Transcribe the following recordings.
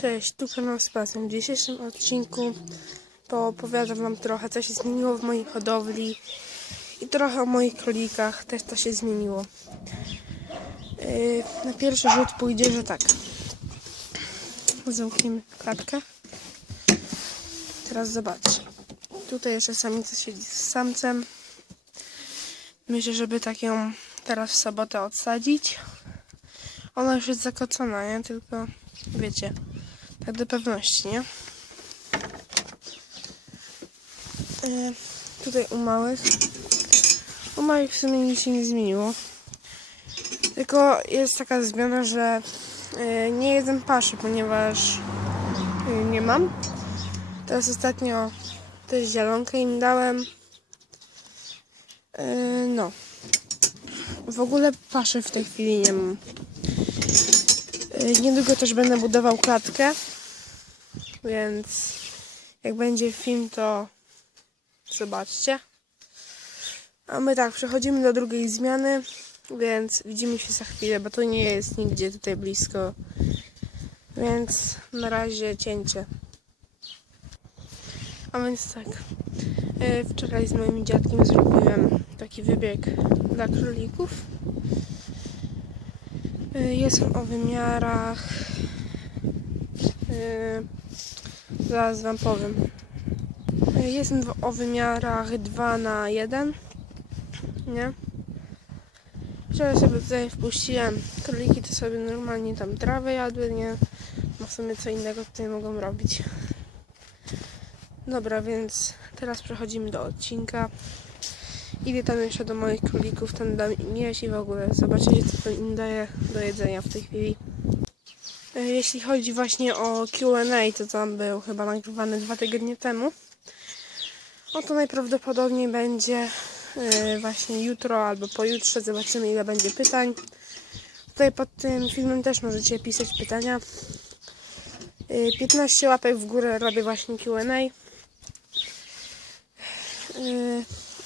Cześć, tu kanał Spasem. W dzisiejszym odcinku poopowiadam Wam trochę, co się zmieniło w mojej hodowli i trochę o moich królikach, też to się zmieniło. Yy, na pierwszy rzut pójdzie, że tak. Zamkniemy klatkę. Teraz zobaczcie. Tutaj jeszcze samica siedzi z samcem. Myślę, żeby tak ją teraz w sobotę odsadzić. Ona już jest zakocona, nie? Tylko wiecie, tak do pewności, nie? E, tutaj u małych. U małych w sumie nic się nie zmieniło. Tylko jest taka zmiana, że e, nie jedzę paszy, ponieważ e, nie mam. Teraz ostatnio też zielonkę im dałem. No. W ogóle paszy w tej chwili nie mam. Niedługo też będę budował klatkę, więc jak będzie film, to zobaczcie. A my tak, przechodzimy do drugiej zmiany, więc widzimy się za chwilę, bo to nie jest nigdzie tutaj blisko. Więc na razie cięcie. A więc tak, y, wczoraj z moim dziadkiem zrobiłem taki wybieg dla królików. Y, Jestem o wymiarach. Y, Zaraz wam powiem. Jestem o wymiarach 2 na 1 Nie? Wczoraj sobie tutaj wpuściłem króliki, to sobie normalnie tam trawę jadły, nie? No w sumie co innego tutaj mogą robić. Dobra, więc teraz przechodzimy do odcinka. Idę tam jeszcze do moich królików, tam dam im jeść i w ogóle zobaczycie co to im daje do jedzenia w tej chwili. E, Jeśli chodzi właśnie o Q&A, to tam był chyba nagrywany dwa tygodnie temu. No to najprawdopodobniej będzie e, właśnie jutro albo pojutrze. Zobaczymy ile będzie pytań. Tutaj pod tym filmem też możecie pisać pytania. E, 15 łapek w górę robię właśnie Q&A. E,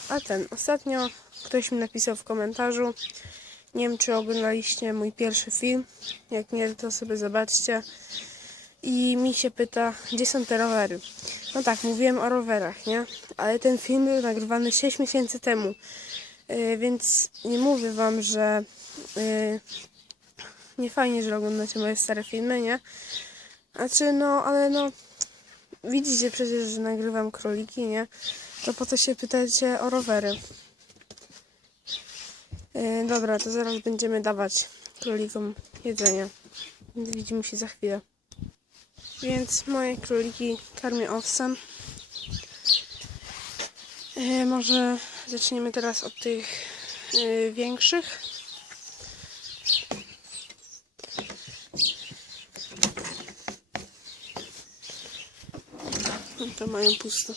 a ten, ostatnio ktoś mi napisał w komentarzu. Nie wiem, czy oglądaliście mój pierwszy film. Jak nie, to sobie zobaczcie. I mi się pyta, gdzie są te rowery. No tak, mówiłem o rowerach, nie? Ale ten film był nagrywany 6 miesięcy temu. Yy, więc nie mówię wam, że yy, nie fajnie, że oglądacie moje stare filmy, nie? Znaczy, no, ale no, widzicie przecież, że nagrywam króliki, nie? To po co się pytacie o rowery? Yy, dobra, to zaraz będziemy dawać królikom jedzenie. Widzimy się za chwilę. Więc moje króliki karmię owsem. Yy, może zaczniemy teraz od tych yy, większych. No to mają pusto.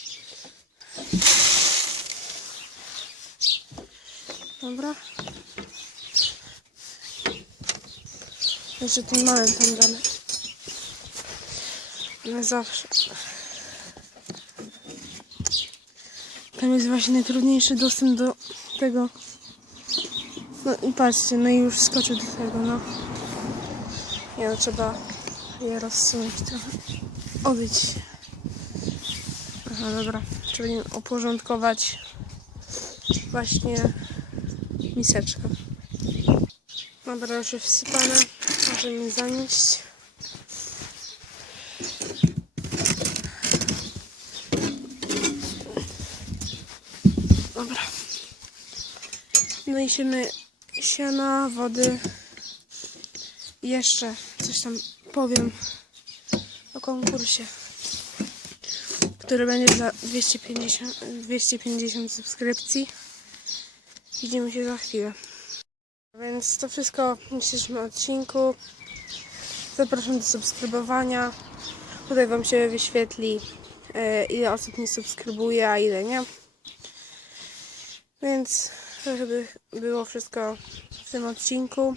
Dobra. Jeszcze tym małym tam damy. Ale zawsze. Tam jest właśnie najtrudniejszy dostęp do tego. No i patrzcie, no i już skoczył do tego, no. Nie no, trzeba je rozsunąć trochę. Obyć się. Aha, dobra. Trzeba uporządkować właśnie miseczkę. Dobra, już wsypane. Możemy zanieść. Dobra. No i siemy siana, wody. Jeszcze coś tam powiem o konkursie, który będzie za 250, 250 subskrypcji. Widzimy się za chwilę. Więc to wszystko w dzisiejszym odcinku. Zapraszam do subskrybowania. Tutaj Wam się wyświetli, e, ile osób nie subskrybuje, a ile nie. Więc żeby było wszystko w tym odcinku.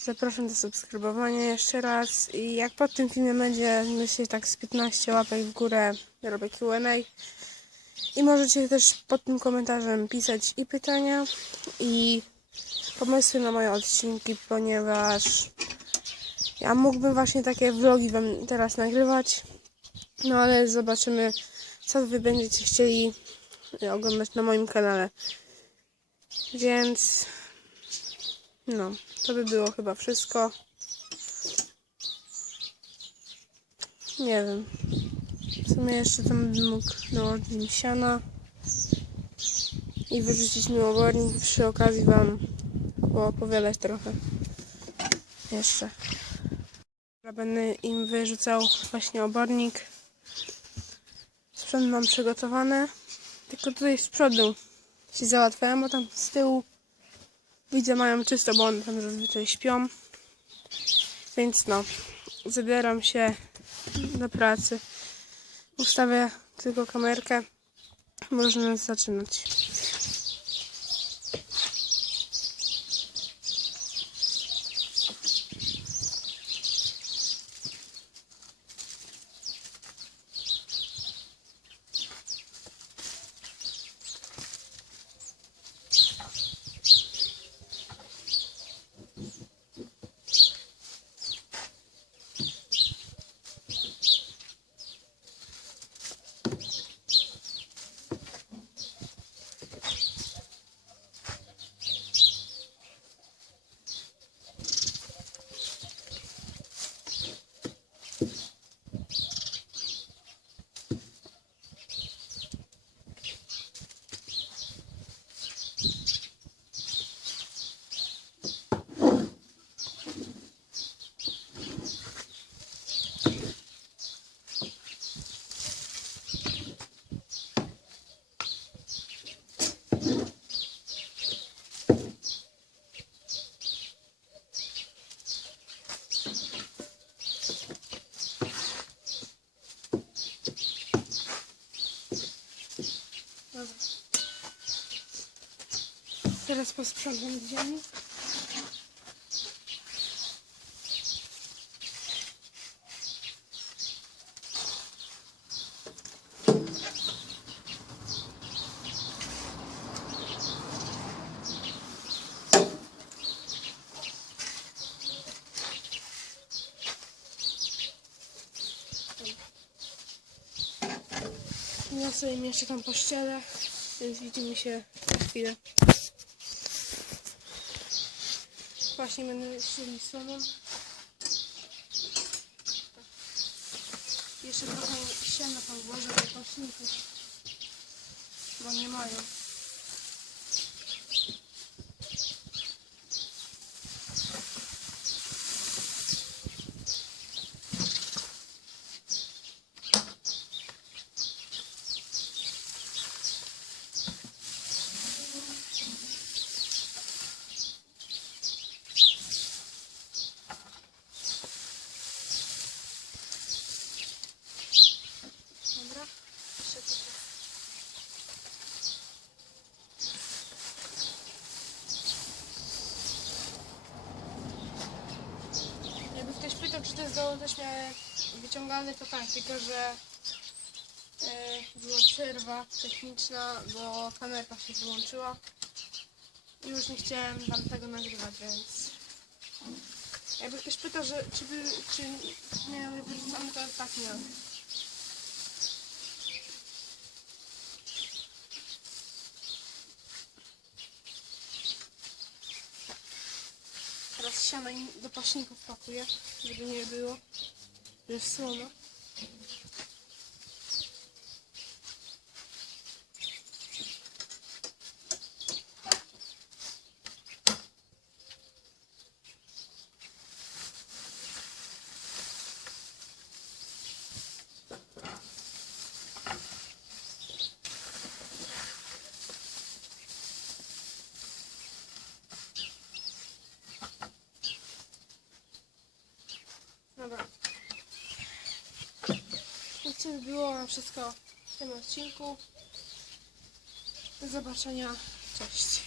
Zapraszam do subskrybowania jeszcze raz. I jak pod tym filmem będzie, myślę, tak z 15 łapek w górę robię Q&A. I możecie też pod tym komentarzem pisać i pytania, i pomysły na moje odcinki, ponieważ Ja mógłbym właśnie takie vlogi wam teraz nagrywać, no ale zobaczymy, co wy będziecie chcieli oglądać na moim kanale. Więc no, to by było chyba wszystko. Nie wiem. W sumie jeszcze tam bym mógł dołożyć mi siana i wyrzucić mi obornik. Przy okazji wam poopowiadać trochę. Jeszcze. Będę im wyrzucał właśnie obornik. Sprzęt mam przygotowany. Tylko tutaj z przodu się załatwiają, bo tam z tyłu widzę mają czysto, bo one tam zazwyczaj śpią. Więc no, zabieram się do pracy. Ustawię tylko kamerkę. Można zaczynać. Dobra. Teraz posprzątam dzień. Ja sobie jeszcze tam pościelę, więc widzimy się za chwilę. Właśnie będę ścieli słoną. Jeszcze trochę siana tam włożę do kośników, bo nie mają. Dobra, jeszcze trochę. Jakby ktoś pytał, do taśmy wyciągalny, to tak, tylko że e, była przerwa techniczna, bo kamerka się wyłączyła i już nie chciałem wam tego nagrywać, więc jakby ktoś pytał, że czy, by, czy miałem wyrzucamy, to tak miałem. Siano im do paśników pakuję, żeby nie było, jest słoma. Dobra. By było wszystko w tym odcinku. Do zobaczenia. Cześć.